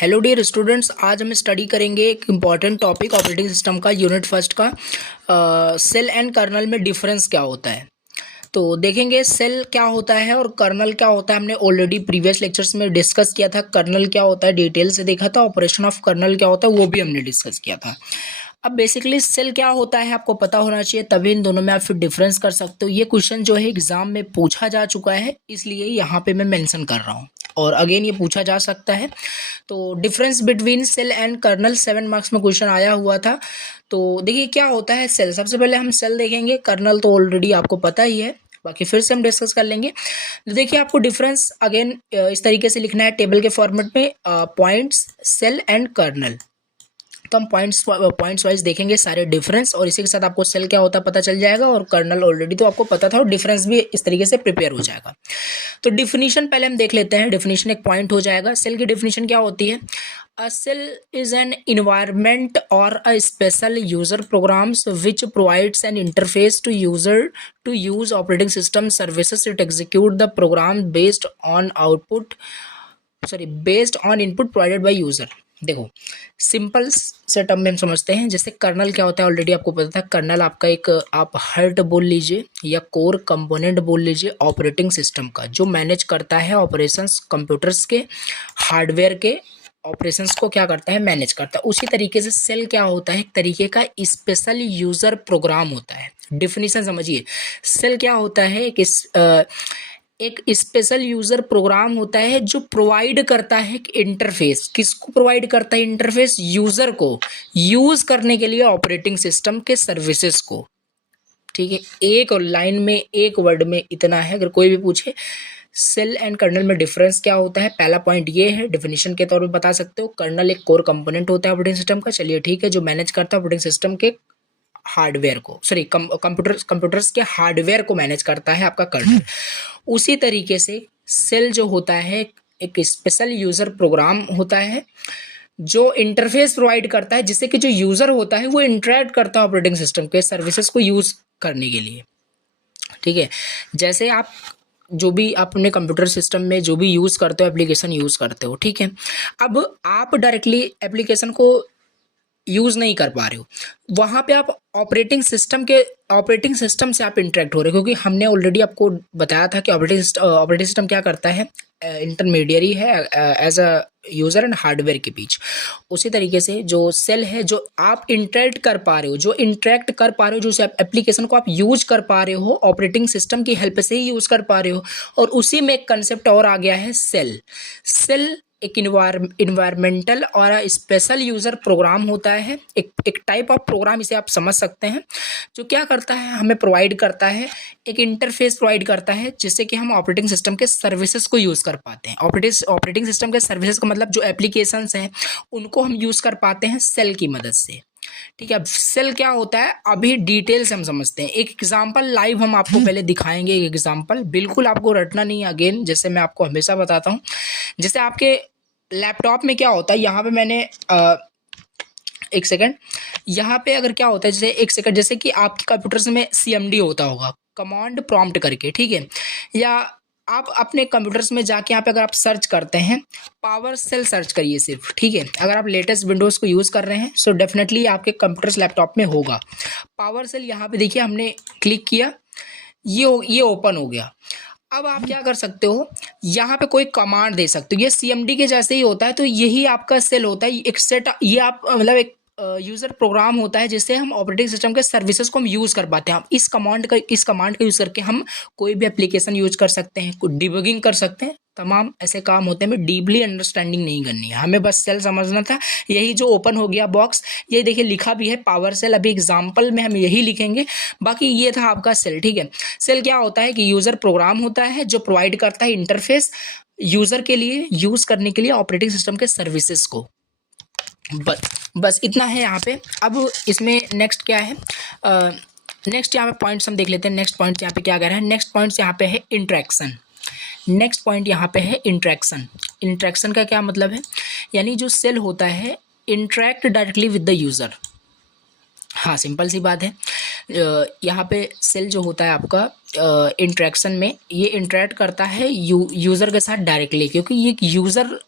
Hello dear students, आज हम study करेंगे एक इम्पॉर्टेंट टॉपिक ऑपरेटिंग सिस्टम का यूनिट फर्स्ट का। सेल एंड कर्नल में डिफरेंस क्या होता है। तो देखेंगे सेल क्या होता है और कर्नल क्या होता है। हमने ऑलरेडी प्रीवियस लेक्चर्स में डिस्कस किया था कर्नल क्या होता है, डिटेल से देखा था। ऑपरेशन ऑफ कर्नल क्या होता है वो भी हमने डिस्कस किया था। अब बेसिकली सेल क्या होता है आपको पता होना चाहिए, तभी इन दोनों में आप फिर डिफरेंस कर सकते हो। ये क्वेश्चन जो है एग्जाम में पूछा जा चुका है, इसलिए यहाँ पे मैं मेंशन कर रहा हूँ और अगेन ये पूछा जा सकता है। तो difference between shell and kernel 7 marks में क्वेश्चन आया हुआ था। तो देखिए क्या होता है सेल। सबसे पहले हम सेल देखेंगे, कर्नल तो ऑलरेडी आपको पता ही है, बाकी फिर से हम डिस्कस कर लेंगे। तो देखिए आपको डिफरेंस अगेन इस तरीके से लिखना है टेबल के फॉर्मेट में, पॉइंट्स सेल एंड कर्नल। तो हम पॉइंट्स वाइज देखेंगे सारे डिफरेंस, और इसी के साथ आपको सेल क्या होता है पता चल जाएगा, और कर्नल ऑलरेडी तो आपको पता था और डिफरेंस भी इस तरीके से प्रिपेयर हो जाएगा। तो डिफिनीशन पहले हम देख लेते हैं। डिफिनीशन एक पॉइंट हो जाएगा। सेल की डिफिनीशन क्या होती है। A cell is an environment or a special user programs which provides an interface to user to use operating system services. It execute the program based on input provided by user। देखो simple setup में हम समझते हैं। जैसे colonel क्या होता है already आपको पता था। कर्नल आपका एक आप हर्ट बोल लीजिए या कोर कंपोनेंट बोल लीजिए ऑपरेटिंग सिस्टम का, जो मैनेज करता है ऑपरेशंस कंप्यूटर्स के, हार्डवेयर के ऑपरेशंस को क्या करता है मैनेज करता है। उसी तरीके से सेल क्या होता है, एक तरीके का स्पेशल यूजर प्रोग्राम होता है। डिफिनीशन समझिए, सेल क्या होता है, एक स्पेशल यूजर प्रोग्राम होता है जो प्रोवाइड करता है एक इंटरफेस। किसको प्रोवाइड करता है इंटरफेस, यूजर को, यूज करने के लिए ऑपरेटिंग सिस्टम के सर्विसेज को। ठीक है, एक लाइन में एक वर्ड में इतना है। अगर कोई भी पूछे सेल एंड कर्नल में डिफरेंस क्या होता है, पहला पॉइंट ये है, डेफिनेशन के तौर पे बता सकते हो। कर्नल एक कोर कंपोनेंट होता है ऑपरेटिंग सिस्टम का, चलिए ठीक है, जो मैनेज करता है ऑपरेटिंग सिस्टम के हार्डवेयर को, सॉरी कंप्यूटर्स के हार्डवेयर को मैनेज करता है आपका कर्नल। उसी तरीके से सेल जो होता है एक स्पेशल यूजर प्रोग्राम होता है जो इंटरफेस प्रोवाइड करता है, जिससे कि जो यूजर होता है वो इंटरेक्ट करता है ऑपरेटिंग सिस्टम के सर्विसेज को यूज करने के लिए। ठीक है, जैसे आप जो भी अपने कंप्यूटर सिस्टम में जो भी यूज़ करते हो, एप्लीकेशन यूज़ करते हो, ठीक है। अब आप डायरेक्टली एप्लीकेशन को यूज़ नहीं कर पा रहे हो, वहाँ पे आप ऑपरेटिंग सिस्टम से आप इंटरेक्ट हो रहे हो, क्योंकि हमने ऑलरेडी आपको बताया था कि ऑपरेटिंग सिस्टम क्या करता है, इंटरमीडियरी है as a user and hardware के बीच। उसी तरीके से जो सेल है, जो आप इंटरेक्ट कर पा रहे हो, जो एप्लीकेशन को आप यूज कर पा रहे हो, ऑपरेटिंग सिस्टम की हेल्प से ही यूज़ कर पा रहे हो। और उसी में एक कंसेप्ट और आ गया है सेल। एक इन्वायरमेंटल और स्पेशल यूज़र प्रोग्राम होता है, एक टाइप ऑफ प्रोग्राम इसे आप समझ सकते हैं, जो क्या करता है, हमें प्रोवाइड करता है एक इंटरफेस प्रोवाइड करता है, जिससे कि हम ऑपरेटिंग सिस्टम के सर्विसेज को यूज़ कर पाते हैं। ऑपरेटिंग सिस्टम के सर्विसेज का मतलब जो एप्लीकेशंस हैं उनको हम यूज़ कर पाते हैं सेल की मदद से। ठीक है, अब सेल क्या होता है अभी डिटेल से हम समझते हैं। एक एग्जांपल लाइव हम आपको पहले दिखाएंगे। एक एग्जांपल बिल्कुल आपको रटना नहीं, अगेन जैसे मैं आपको हमेशा बताता हूँ। जैसे आपके लैपटॉप में क्या होता है, यहाँ पे मैंने एक सेकंड, यहाँ पे अगर क्या होता है, जैसे एक सेकंड, जैसे कि आपके कंप्यूटर्स में CMD होता होगा, कमांड प्रॉम्प्ट करके, ठीक है, या आप अपने कंप्यूटर्स में जाके यहाँ पे अगर आप सर्च करते हैं पावर सेल सर्च करिए सिर्फ, ठीक है। अगर आप लेटेस्ट विंडोज़ को यूज़ कर रहे हैं सो डेफिनेटली आपके कंप्यूटर्स लैपटॉप में होगा पावर सेल। यहाँ पे देखिए हमने क्लिक किया, ये ओपन हो गया। अब आप क्या कर सकते हो, यहाँ पे कोई कमांड दे सकते हो। ये CMD के जैसे ही होता है, तो यही आपका सेल होता है। एक सेट, ये आप मतलब एक यूज़र प्रोग्राम होता है जिससे हम ऑपरेटिंग सिस्टम के सर्विसेज को हम यूज़ कर पाते हैं। हम इस कमांड का यूज़ करके हम कोई भी एप्लीकेशन यूज कर सकते हैं, कोई डिबगिंग कर सकते हैं, तमाम ऐसे काम होते हैं। हमें डीपली अंडरस्टैंडिंग नहीं करनी है, हमें बस सेल समझना था। यही जो ओपन हो गया बॉक्स, ये देखिए लिखा भी है पावर सेल। अभी एग्जाम्पल में हम यही लिखेंगे, बाकी ये था आपका सेल। ठीक है, सेल क्या होता है कि यूज़र प्रोग्राम होता है जो प्रोवाइड करता है इंटरफेस यूज़र के लिए यूज़ करने के लिए ऑपरेटिंग सिस्टम के सर्विसेज को। बस इतना है यहाँ पे। अब इसमें नेक्स्ट क्या है, नेक्स्ट यहाँ पे पॉइंट्स हम देख लेते हैं। नेक्स्ट पॉइंट यहाँ पे क्या कह रहा है, नेक्स्ट पॉइंट्स यहाँ पे है इंट्रैक्शन। नेक्स्ट पॉइंट यहाँ पे है इंट्रैक्शन। इंट्रैक्शन का क्या मतलब है, यानी जो सेल होता है interact directly with the user. हाँ, सिंपल सी बात है। यहाँ पे सेल जो होता है आपका इंट्रैक्शन में, ये इंटरेक्ट करता है यूज़र के साथ डायरेक्टली, क्योंकि ये यूज़र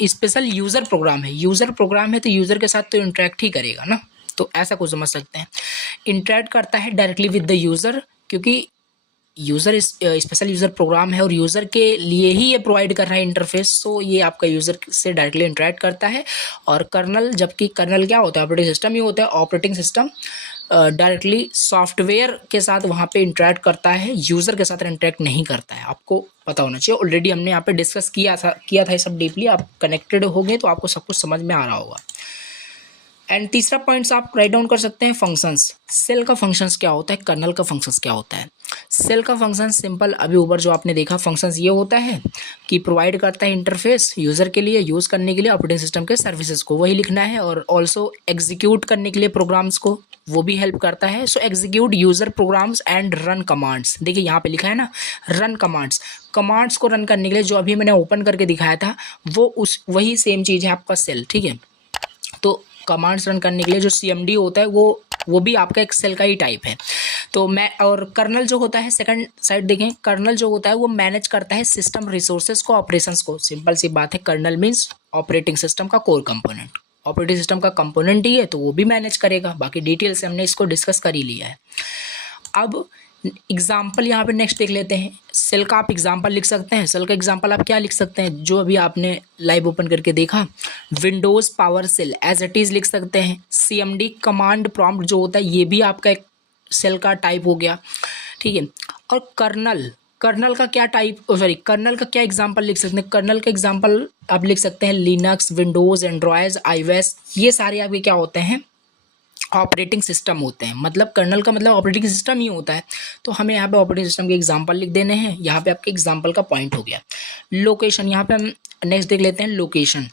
स्पेशल यूज़र प्रोग्राम है, यूज़र प्रोग्राम है तो यूज़र के साथ तो इंटरेक्ट ही करेगा ना, तो ऐसा कुछ समझ सकते हैं। इंटरेक्ट करता है डायरेक्टली विद द यूज़र, क्योंकि यूज़र स्पेशल यूज़र प्रोग्राम है और यूज़र के लिए ही ये प्रोवाइड कर रहा है इंटरफेस, सो ये आपका यूज़र से डायरेक्टली इंटरेक्ट करता है। और कर्नल, जबकि कर्नल क्या होता है, ऑपरेटिंग सिस्टम ही होता है। ऑपरेटिंग सिस्टम डायरेक्टली सॉफ्टवेयर के साथ वहाँ पे इंटरेक्ट करता है, यूज़र के साथ इंटरेक्ट नहीं करता है, आपको पता होना चाहिए। ऑलरेडी हमने यहाँ पे डिस्कस किया था ये सब डीपली, आप कनेक्टेड हो गए तो आपको सब कुछ समझ में आ रहा होगा। एंड तीसरा पॉइंट्स आप राइट डाउन कर सकते हैं, फंक्शंस। सेल का फंक्शंस क्या होता है, कर्नल का फंक्शंस क्या होता है। सेल का फंक्शन सिंपल, अभी ऊपर जो आपने देखा फंक्शंस ये होता है कि प्रोवाइड करता है इंटरफेस यूज़र के लिए यूज़ करने के लिए ऑपरेटिंग सिस्टम के सर्विसेज को, वही लिखना है। और ऑल्सो एग्जीक्यूट करने के लिए प्रोग्राम्स को वो भी हेल्प करता है। So execute user programs and run commands. देखिए यहाँ पे लिखा है ना रन कमांड्स, कमांड्स को रन करने के लिए जो अभी मैंने ओपन करके दिखाया था वो वही सेम चीज़ है आपका सेल, ठीक है। तो कमांड्स रन करने के लिए जो CMD होता है वो भी आपका एक सेल का ही टाइप है। तो मैं और कर्नल जो होता है, सेकंड साइड देखें, कर्नल जो होता है वो मैनेज करता है सिस्टम रिसोर्सेज को, ऑपरेशंस को। सिंपल सी बात है, कर्नल मीन्स ऑपरेटिंग सिस्टम का कोर कंपोनेंट, ऑपरेटिंग सिस्टम का कंपोनेंट ही है तो वो भी मैनेज करेगा। बाकी डिटेल से हमने इसको डिस्कस कर ही लिया है। अब एग्जाम्पल यहाँ पे नेक्स्ट देख लेते हैं। सेल का आप एग्जाम्पल लिख सकते हैं। सेल का एग्जाम्पल आप क्या लिख सकते हैं, जो अभी आपने लाइव ओपन करके देखा, Windows PowerShell as it is लिख सकते हैं। CMD कमांड प्रॉम्प्ट जो होता है ये भी आपका एक सेल का टाइप हो गया, ठीक है। और कर्नल का क्या टाइप, कर्नल का क्या एग्जांपल लिख सकते हैं। कर्नल का एग्जांपल आप लिख सकते हैं लिनक्स, विंडोज़, एंड्रॉयड, iOS, ये सारे आपके क्या होते हैं, ऑपरेटिंग सिस्टम होते हैं। मतलब कर्नल का मतलब ऑपरेटिंग सिस्टम ही होता है। तो हमें यहाँ पे ऑपरेटिंग सिस्टम के एग्जांपल लिख देने हैं। यहाँ पे आपके एग्जांपल का पॉइंट हो गया। लोकेशन, यहाँ पे हम नेक्स्ट देख लेते हैं लोकेशन।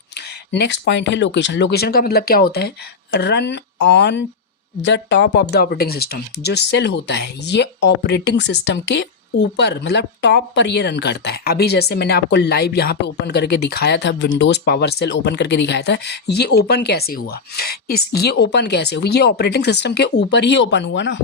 नेक्स्ट पॉइंट है लोकेशन। लोकेशन का मतलब क्या होता है, run on the top of the operating system. जो सेल होता है ये ऑपरेटिंग सिस्टम के ऊपर, मतलब टॉप पर ये रन करता है। अभी जैसे मैंने आपको लाइव यहाँ पे ओपन करके दिखाया था, विंडोज़ पावर सेल ओपन करके दिखाया था, ये ओपन कैसे हुआ, ये ओपन कैसे हुआ, ये ऑपरेटिंग सिस्टम के ऊपर ही ओपन हुआ ना।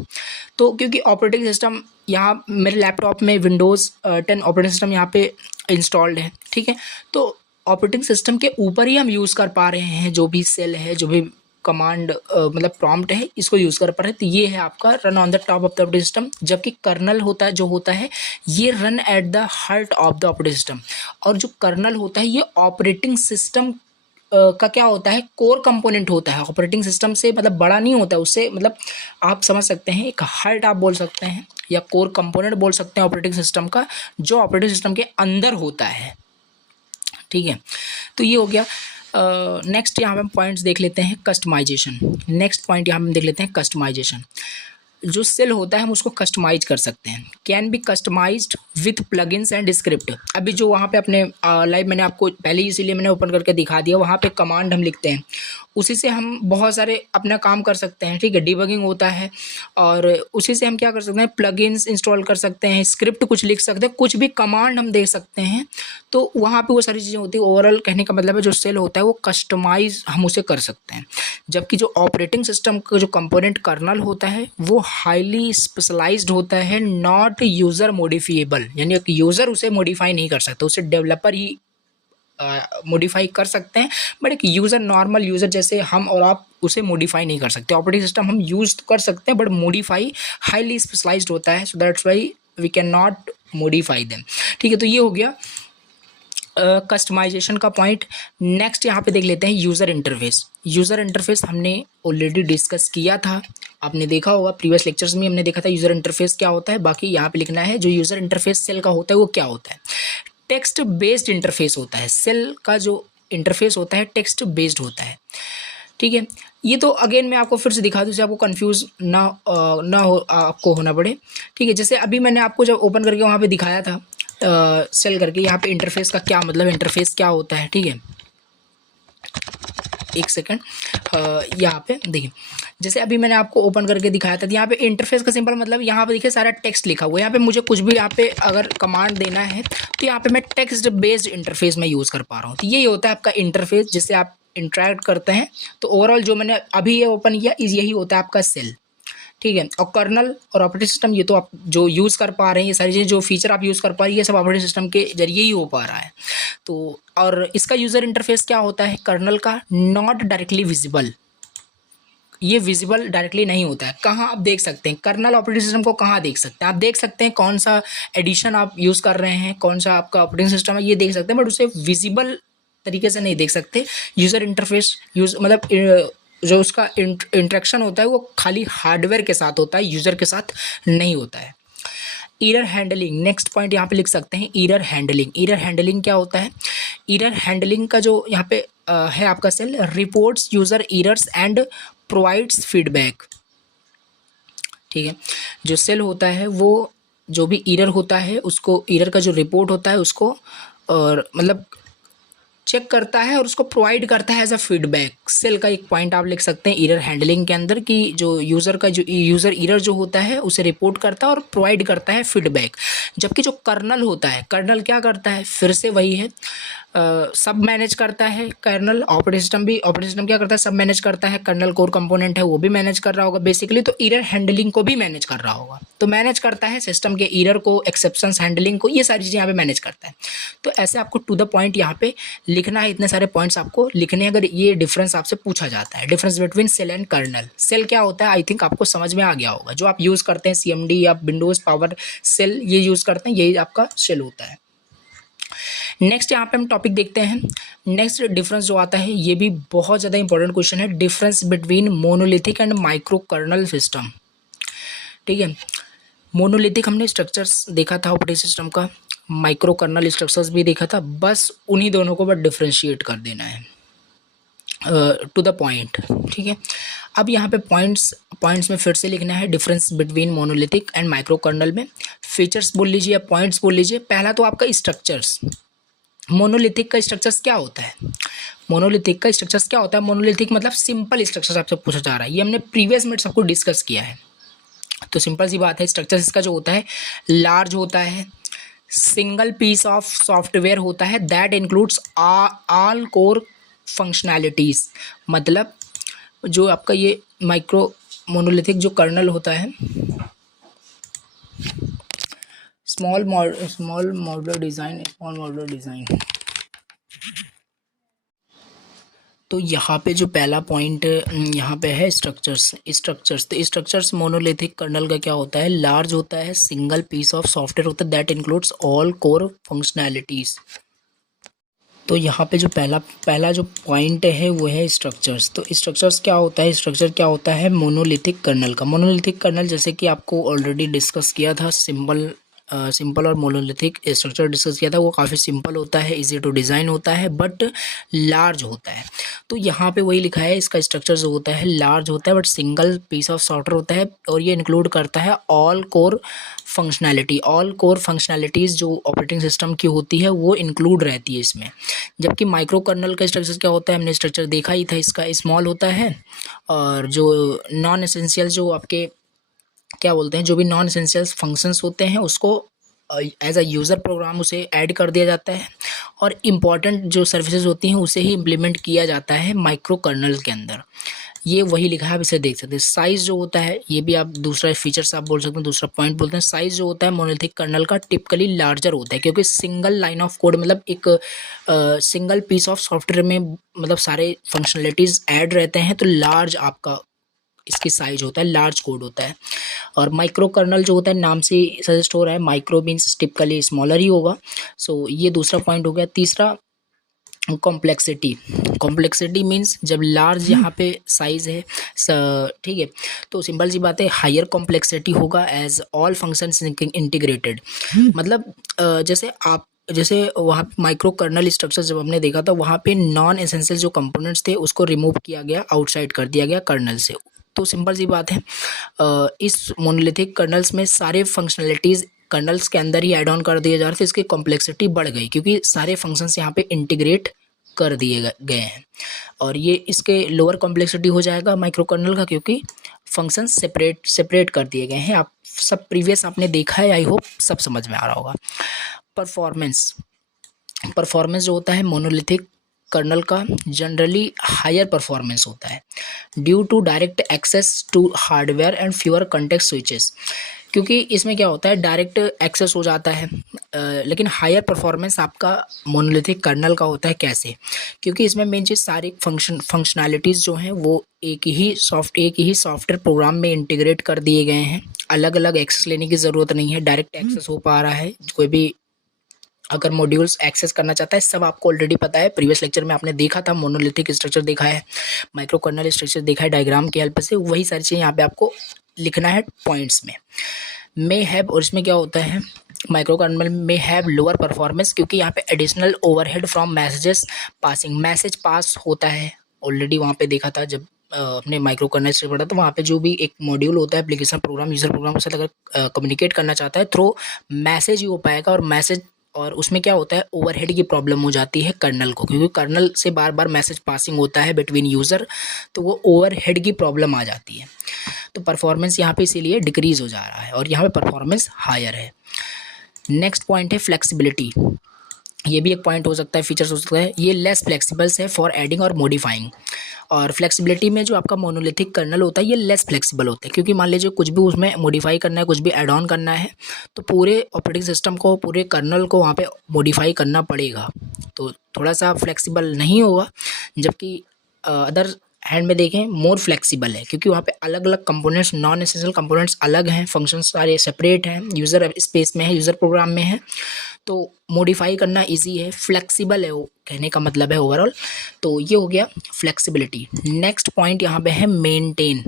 तो क्योंकि ऑपरेटिंग सिस्टम यहाँ मेरे लैपटॉप में विंडोज़ 10 ऑपरेटिंग सिस्टम यहाँ पे इंस्टॉल्ड है, ठीक है। तो ऑपरेटिंग सिस्टम के ऊपर ही हम यूज़ कर पा रहे हैं जो भी सेल है, जो भी कमांड मतलब प्रॉम्प्ट है, इसको यूज़ कर पा रहे हैं। तो ये है आपका run on the top of the operating system. जबकि कर्नल होता है, जो होता है ये run at the heart of the operating system. और जो कर्नल होता है ये ऑपरेटिंग सिस्टम का क्या होता है, कोर कंपोनेंट होता है। ऑपरेटिंग सिस्टम से मतलब बड़ा नहीं होता है, उससे मतलब आप समझ सकते हैं एक हार्ट आप बोल सकते हैं या कोर कंपोनेंट बोल सकते हैं ऑपरेटिंग सिस्टम का, जो ऑपरेटिंग सिस्टम के अंदर होता है, ठीक है। तो ये हो गया। नेक्स्ट यहाँ पे हम पॉइंट्स देख लेते हैं, कस्टमाइजेशन। नेक्स्ट पॉइंट यहाँ पे हम देख लेते हैं कस्टमाइजेशन। जो सेल होता है हम उसको कस्टमाइज कर सकते हैं, can be customized with plugins and script. अभी जो वहाँ पे अपने लाइव मैंने आपको पहले इसीलिए मैंने ओपन करके दिखा दिया, वहाँ पे कमांड हम लिखते हैं, उसी से हम बहुत सारे अपना काम कर सकते हैं, ठीक है। डिबगिंग होता है और उसी से हम क्या कर सकते हैं, प्लगइन्स इंस्टॉल कर सकते हैं, स्क्रिप्ट कुछ लिख सकते हैं, कुछ भी कमांड हम दे सकते हैं। तो वहाँ पे वो सारी चीज़ें होती है। ओवरऑल कहने का मतलब है जो सेल होता है वो कस्टमाइज हम उसे कर सकते हैं। जबकि जो ऑपरेटिंग सिस्टम का जो कंपोनेंट कर्नल होता है वो हाईली स्पेशलाइज्ड होता है, नॉट यूज़र मॉडिफिएबल, यानी एक यूज़र उसे मॉडिफाई नहीं कर सकता, उसे डेवलपर ही मॉडिफाई कर सकते हैं। बट एक यूज़र, नॉर्मल यूज़र जैसे हम और आप उसे मॉडिफाई नहीं कर सकते। ऑपरेटिंग सिस्टम हम यूज़ तो कर सकते हैं बट मॉडिफाई हाईली स्पेशलाइज्ड होता है, so that's why we can not modify them, ठीक है। तो ये हो गया कस्टमाइजेशन का पॉइंट। नेक्स्ट यहाँ पे देख लेते हैं यूज़र इंटरफेस। यूज़र इंटरफेस हमने ऑलरेडी डिस्कस किया था, आपने देखा होगा प्रीवियस लेक्चर्स में हमने देखा था यूज़र इंटरफेस क्या होता है। बाकी यहाँ पे लिखना है जो यूज़र इंटरफेस सेल का होता है वो क्या होता है। टेक्स्ट बेस्ड इंटरफेस होता है, सेल का जो इंटरफेस होता है टेक्स्ट बेस्ड होता है, ठीक है। ये तो अगेन मैं आपको फिर से दिखा दूँ, आपको कंफ्यूज ना हो, आपको होना पड़े, ठीक है। जैसे अभी मैंने आपको जब ओपन करके वहाँ पे दिखाया था सेल करके, यहाँ पे इंटरफेस का क्या मतलब, इंटरफेस क्या होता है, ठीक है। एक सेकंड, यहाँ पे देखिए जैसे अभी मैंने आपको ओपन करके दिखाया था, यहाँ पे इंटरफेस का सिंपल मतलब यहाँ पे देखिए सारा टेक्स्ट लिखा हुआ है। यहाँ पे मुझे कुछ भी यहाँ पे अगर कमांड देना है तो यहाँ पे मैं टेक्स्ट बेस्ड इंटरफेस में यूज़ कर पा रहा हूँ। तो यही होता है आपका इंटरफेस जिससे आप इंटरेक्ट करते हैं। तो ओवरऑल जो मैंने अभी ये ओपन किया यही होता है आपका सेल। ठीक है। और कर्नल और ऑपरेटिंग सिस्टम ये तो आप जो यूज़ कर पा रहे हैं, ये सारी चीज़ें जो फीचर आप यूज़ कर पा रहे हैं ये सब ऑपरेटिंग सिस्टम के जरिए ही हो पा रहा है। तो और इसका यूज़र इंटरफेस क्या होता है कर्नल का, नॉट डायरेक्टली विजिबल, ये विजिबल डायरेक्टली नहीं होता है। कहाँ आप देख सकते हैं कर्नल ऑपरेटिंग सिस्टम को, कहाँ देख सकते हैं आप, देख सकते हैं कौन सा एडिशन आप यूज़ कर रहे हैं, कौन सा आपका ऑपरेटिंग सिस्टम है, ये देख सकते हैं, बट उसे विजिबल तरीके से नहीं देख सकते। यूज़र इंटरफेस मतलब जो उसका इंटरेक्शन होता है वो खाली हार्डवेयर के साथ होता है, यूज़र के साथ नहीं होता है। एरर हैंडलिंग, नेक्स्ट पॉइंट यहाँ पे लिख सकते हैं एरर हैंडलिंग। एरर हैंडलिंग क्या होता है, एरर हैंडलिंग का जो यहाँ पे है आपका shell, reports user errors and provides feedback. ठीक है, जो सेल होता है वो जो भी एरर होता है उसको, एरर का जो रिपोर्ट होता है उसको और मतलब चेक करता है और उसको प्रोवाइड करता है एज अ फीडबैक। सेल का एक पॉइंट आप लिख सकते हैं एरर हैंडलिंग के अंदर कि जो यूज़र का जो यूज़र एरर जो होता है उसे रिपोर्ट करता है और प्रोवाइड करता है फीडबैक। जबकि जो कर्नल होता है, कर्नल क्या करता है, फिर से वही है, सब मैनेज करता है कर्नल। ऑपरेटिंग सिस्टम क्या करता है, सब मैनेज करता है। कर्नल कोर कंपोनेंट है वो भी मैनेज कर रहा होगा बेसिकली, तो एरर हैंडलिंग को भी मैनेज कर रहा होगा। तो मैनेज करता है सिस्टम के एरर को, एक्सेप्शंस हैंडलिंग को, ये सारी चीज़ें यहाँ पे मैनेज करता है। तो ऐसे आपको टू द पॉइंट यहाँ पे लिखना है, इतने सारे पॉइंट्स आपको लिखने हैं अगर ये डिफरेंस आपसे पूछा जाता है। Difference between shell and kernel. Shell क्या होता है, आई थिंक आपको समझ में आ गया होगा, जो आप यूज़ करते हैं CMD या विंडोज़ पावर सेल ये यूज़ करते हैं, यही आपका सेल होता है। नेक्स्ट यहाँ पे हम टॉपिक देखते हैं। नेक्स्ट डिफरेंस जो आता है ये भी बहुत ज़्यादा इंपॉर्टेंट क्वेश्चन है, difference between monolithic and micro kernel system. ठीक है, मोनोलिथिक हमने स्ट्रक्चर्स देखा था ऑपरेटिंग सिस्टम का, माइक्रो कर्नल स्ट्रक्चर्स भी देखा था, बस उन्हीं दोनों को बस डिफ्रेंशिएट कर देना है टू द पॉइंट। ठीक है, अब यहाँ पे पॉइंट्स में फिर से लिखना है difference between monolithic and micro kernel में। फीचर्स बोल लीजिए या पॉइंट्स बोल लीजिए। पहला तो आपका स्ट्रक्चर्स, मोनोलिथिक का स्ट्रक्चर्स क्या होता है, मोनोलिथिक का स्ट्रक्चर्स क्या होता है, मोनोलिथिक मतलब सिंपल स्ट्रक्चर्स आपसे पूछा जा रहा है, ये हमने प्रीवियस में सबको डिस्कस किया है। तो सिंपल सी बात है, स्ट्रक्चर्स इसका जो होता है लार्ज होता है, सिंगल पीस ऑफ सॉफ्टवेयर होता है, that includes all core functionalities. मतलब जो आपका ये माइक्रो मोनोलिथिक जो कर्नल होता है, स्मॉल मॉडुलर डिज़ाइन। तो यहाँ पे जो पहला पॉइंट यहाँ पे है स्ट्रक्चर्स। तो स्ट्रक्चर्स मोनोलिथिक कर्नल का क्या होता है, लार्ज होता है, सिंगल पीस ऑफ सॉफ्टवेयर होता है, that includes all core functionalities. तो यहाँ पे जो पहला जो पॉइंट है वो है स्ट्रक्चर्स। तो स्ट्रक्चर्स क्या होता है, स्ट्रक्चर क्या होता है मोनोलिथिक कर्नल का। मोनोलिथिक कर्नल जैसे कि आपको ऑलरेडी डिस्कस किया था, सिंपल और मोनोलिथिक स्ट्रक्चर डिस्कस किया था, वो काफ़ी सिंपल होता है, इजी टू डिज़ाइन होता है, बट लार्ज होता है। तो यहाँ पे वही लिखा है, इसका स्ट्रक्चर जो होता है लार्ज होता है but single piece of software होता है, और ये इंक्लूड करता है all core functionality. All core functionalities जो ऑपरेटिंग सिस्टम की होती है वो इंक्लूड रहती है इसमें। जबकि माइक्रो कर्नल का स्ट्रक्चर क्या होता है, हमने स्ट्रक्चर देखा ही था, इसका स्मॉल होता है, और जो नॉन एसेंशियल जो आपके क्या बोलते हैं, जो भी नॉन एसेंशियल फंक्शंस होते हैं उसको एज अ यूज़र प्रोग्राम उसे ऐड कर दिया जाता है, और इम्पॉर्टेंट जो सर्विसेज होती हैं उसे ही इम्प्लीमेंट किया जाता है माइक्रो कर्नल के अंदर। ये वही लिखा है, आप इसे देख सकते हैं। साइज़ जो होता है, ये भी आप दूसरा फीचर्स आप बोल सकते हैं, दूसरा पॉइंट बोलते हैं। साइज़ जो होता है मोनोलिथिक कर्नल का टिपिकली लार्जर होता है, क्योंकि सिंगल लाइन ऑफ कोड मतलब एक सिंगल पीस ऑफ सॉफ्टवेयर में मतलब सारे फंक्शनलिटीज़ ऐड रहते हैं, तो लार्ज आपका इसकी साइज होता है, लार्ज कोड होता है। और माइक्रो कर्नल जो होता है नाम से सजेस्ट हो रहा है, माइक्रो मीन्स टिपिकली स्मॉलर ही होगा। सो ये दूसरा पॉइंट हो गया। तीसरा कॉम्प्लेक्सिटी मीन्स जब लार्ज यहाँ पे साइज़ है, ठीक है, तो सिंपल सी बात है, हायर कॉम्प्लेक्सिटी होगा एज ऑल फंक्शंस इंटीग्रेटेड। मतलब जैसे वहाँ पे माइक्रो कर्नल स्ट्रक्चर जब हमने देखा था, वहाँ पे नॉन एसेंशियल जो कंपोनेंट्स थे उसको रिमूव किया गया, आउटसाइड कर दिया गया कर्नल से। तो सिंपल सी बात है, इस मोनोलिथिक कर्नल्स में सारे फंक्शनलिटीज़ कर्नल्स के अंदर ही ऐड ऑन कर दिए जा रहे थे, इसकी कॉम्प्लेक्सिटी बढ़ गई क्योंकि सारे फंक्शंस यहाँ पे इंटीग्रेट कर दिए गए हैं। और ये इसके लोअर कॉम्प्लेक्सिटी हो जाएगा माइक्रो कर्नल का, क्योंकि फंक्शन सेपरेट कर दिए गए हैं। आप सब प्रीवियस आपने देखा है, आई होप सब समझ में आ रहा होगा। परफॉर्मेंस जो होता है मोनोलिथिक कर्नल का जनरली हायर परफॉर्मेंस होता है due to direct access to hardware and fewer context switches, क्योंकि इसमें क्या होता है डायरेक्ट एक्सेस हो जाता है। लेकिन हायर परफॉर्मेंस आपका मोनोलिथिक कर्नल का होता है। कैसे? क्योंकि इसमें मेन चीज़ सारी फंक्शनैलिटीज़ जो हैं वो एक ही सॉफ्टवेयर प्रोग्राम में इंटीग्रेट कर दिए गए हैं। अलग अलग एक्सेस लेने की ज़रूरत नहीं है, डायरेक्ट एक्सेस हो पा रहा है। कोई भी अगर मॉड्यूल्स एक्सेस करना चाहता है, सब आपको ऑलरेडी पता है। प्रीवियस लेक्चर में आपने देखा था, मोनोलिथिक स्ट्रक्चर देखा है, माइक्रो कर्नल स्ट्रक्चर देखा है डायग्राम की हेल्प से। वही सारी चीज़ें यहाँ पे आपको लिखना है पॉइंट्स में हैव। और इसमें क्या होता है, माइक्रो कर्नल में हैव लोअर परफॉर्मेंस, क्योंकि यहाँ पे additional overhead from messages passing, message pass होता है। ऑलरेडी वहाँ पे देखा था जब अपने माइक्रो कर्नल से पढ़ा, तो वहाँ पे जो भी एक मॉड्यूल होता है एप्लीकेशन प्रोग्राम, यूज़र प्रोग्राम के साथ अगर कम्युनिकेट करना चाहता है थ्रू मैसेज ही हो पाएगा। और उसमें क्या होता है, ओवरहेड की प्रॉब्लम हो जाती है कर्नल को, क्योंकि कर्नल से बार बार मैसेज पासिंग होता है बिटवीन यूज़र, तो वो ओवरहेड की प्रॉब्लम आ जाती है। तो परफॉर्मेंस यहाँ पे इसीलिए डिक्रीज़ हो जा रहा है और यहाँ पे परफॉर्मेंस हायर है। नेक्स्ट पॉइंट है फ्लेक्सिबिलिटी। ये भी एक पॉइंट हो सकता है, फीचर्स हो सकता है। ये लेस फ्लेक्सिबल्स है फॉर एडिंग और मॉडिफाइंग। और फ्लेक्सिबिलिटी में जो आपका मोनोलिथिक कर्नल होता है ये लेस फ्लेक्सिबल होता है, क्योंकि मान लीजिए कुछ भी उसमें मॉडिफाई करना है, कुछ भी ऐड ऑन करना है, तो पूरे ऑपरेटिंग सिस्टम को, पूरे कर्नल को वहाँ पे मॉडिफाई करना पड़ेगा, तो थोड़ा सा फ्लेक्सिबल नहीं होगा। जबकि अदर हैंड में देखें मोर फ्लेक्सिबल है, क्योंकि वहाँ पे अलग अलग कंपोनेंट्स, नॉन एसेंशियल कंपोनेंट्स अलग हैं, फंक्शंस सारे सेपरेट हैं, यूज़र स्पेस में है, यूज़र प्रोग्राम में है, तो मॉडिफाई करना इजी है, फ्लेक्सिबल है, वो कहने का मतलब है ओवरऑल। तो ये हो गया फ्लेक्सिबिलिटी। नेक्स्ट पॉइंट यहाँ पे है मेंटेन।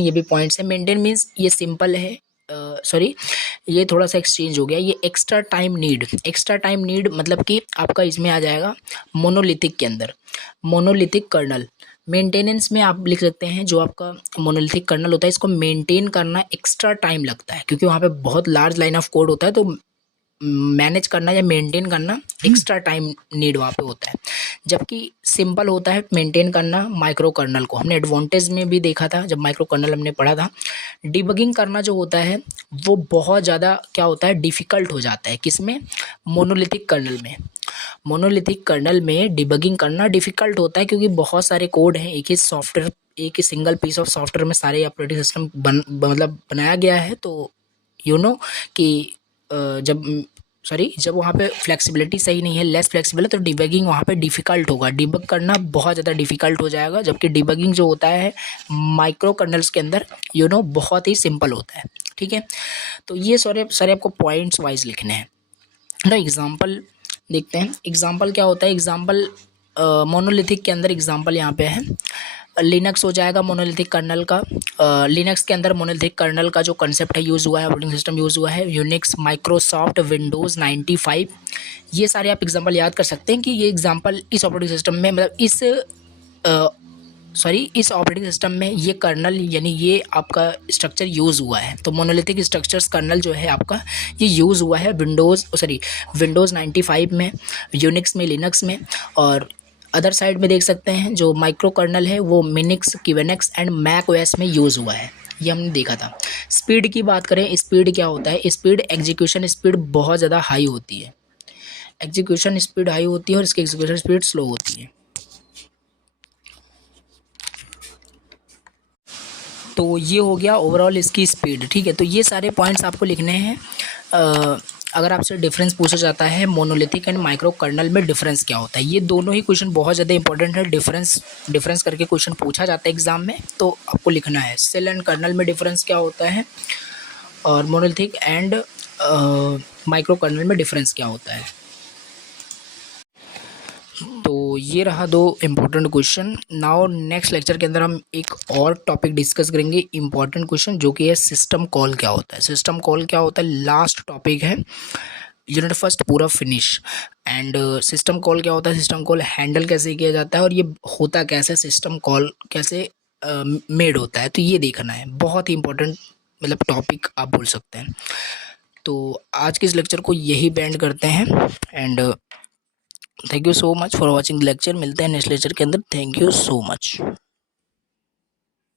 ये भी पॉइंट्स है। मेंटेन मीन्स ये सिंपल है, सॉरी ये थोड़ा सा एक्सचेंज हो गया। ये एक्स्ट्रा टाइम नीड मतलब कि आपका इसमें आ जाएगा मोनोलिथिक के अंदर, मोनोलिथिक कर्नल। मेंटेनेंस में आप लिख सकते हैं जो आपका मोनोलिथिक कर्नल होता है, इसको मेंटेन करना एक्स्ट्रा टाइम लगता है, क्योंकि वहाँ पे बहुत लार्ज लाइन ऑफ कोड होता है, तो मैनेज करना या मेंटेन करना एक्स्ट्रा टाइम नीड वहाँ पे होता है। जबकि सिंपल होता है मेंटेन करना माइक्रो कर्नल को। हमने एडवांटेज में भी देखा था जब माइक्रो कर्नल हमने पढ़ा था। डिबगिंग करना जो होता है वो बहुत ज़्यादा क्या होता है, डिफ़िकल्ट हो जाता है। किसमें? मोनोलिथिक कर्नल में। मोनोलिथिक कर्नल में डिबगिंग करना डिफ़िकल्ट होता है, क्योंकि बहुत सारे कोड हैं, एक ही सिंगल पीस ऑफ सॉफ्टवेयर में सारे ऑपरेटिंग सिस्टम मतलब बनाया गया है। तो कि जब वहाँ पे फ्लेक्सिबिलिटी सही नहीं है, लेस फ्लेक्सिबल है, तो डिबगिंग वहाँ पे डिफ़िकल्ट होगा, डिबग करना बहुत ज़्यादा डिफ़िकल्ट हो जाएगा। जबकि डिबगिंग जो होता है माइक्रो कर्नल्स के अंदर बहुत ही सिंपल होता है। ठीक है, तो ये सारे आपको पॉइंट्स वाइज लिखने हैं ना। एग्जाम्पल देखते हैं, एग्जाम्पल क्या होता है। एग्जाम्पल मोनोलिथिक के अंदर एग्जाम्पल यहाँ पे है, लिनक्स हो जाएगा मोनोलिथिक कर्नल का। लिनक्स के अंदर मोनोलिथिक कर्नल का जो कंसेप्ट है यूज़ हुआ है, ऑपरेटिंग सिस्टम यूज़ हुआ है यूनिक्स, माइक्रोसॉफ्ट विंडोज़ 95। ये सारे आप एग्जांपल याद कर सकते हैं कि ये एग्जांपल इस ऑपरेटिंग सिस्टम में, मतलब इस ऑपरेटिंग सिस्टम में ये कर्नल यानी ये आपका स्ट्रक्चर यूज़ हुआ है। तो मोनोलिथिक स्ट्रक्चर्स कर्नल जो है आपका ये यूज़ हुआ है विंडोज़ 95 में, यूनिक्स में, लिनक्स में। और अदर साइड में देख सकते हैं जो माइक्रो कर्नल है वो मिनिक्स, क्यूएनएक्स एंड मैक ओएस में यूज़ हुआ है, ये हमने देखा था। स्पीड की बात करें, स्पीड क्या होता है, स्पीड एग्जीक्यूशन स्पीड बहुत ज़्यादा हाई होती है, एग्जीक्यूशन स्पीड हाई होती है और इसकी एग्जीक्यूशन स्पीड स्लो होती है। तो ये हो गया ओवरऑल इसकी स्पीड। ठीक है, तो ये सारे पॉइंट्स आपको लिखने हैं। अगर आपसे डिफरेंस पूछा जाता है मोनोलिथिक एंड माइक्रो कर्नल में डिफरेंस क्या होता है, ये दोनों ही क्वेश्चन बहुत ज़्यादा इंपॉर्टेंट है। डिफरेंस करके क्वेश्चन पूछा जाता है एग्जाम में, तो आपको लिखना है सेल एंड कर्नल में डिफरेंस क्या होता है और मोनोलिथिक एंड माइक्रो कर्नल में डिफरेंस क्या होता है। तो ये रहा दो important question. Now next lecture के अंदर हम एक और टॉपिक डिस्कस करेंगे, इम्पोर्टेंट क्वेश्चन, जो कि है सिस्टम कॉल क्या होता है। सिस्टम कॉल क्या होता है, लास्ट टॉपिक है, यूनिट फर्स्ट पूरा फिनिश। एंड सिस्टम कॉल क्या होता है, सिस्टम कॉल हैंडल कैसे किया जाता है और ये होता कैसे, सिस्टम कॉल कैसे मेड होता है, तो ये देखना है। बहुत ही इंपॉर्टेंट मतलब टॉपिक आप बोल सकते हैं। तो आज के इस लेक्चर को यही बैंड करते हैं and thank you so much for watching the lecture. मिलते हैं नेक्स्ट लेक्चर के अंदर। Thank you so much.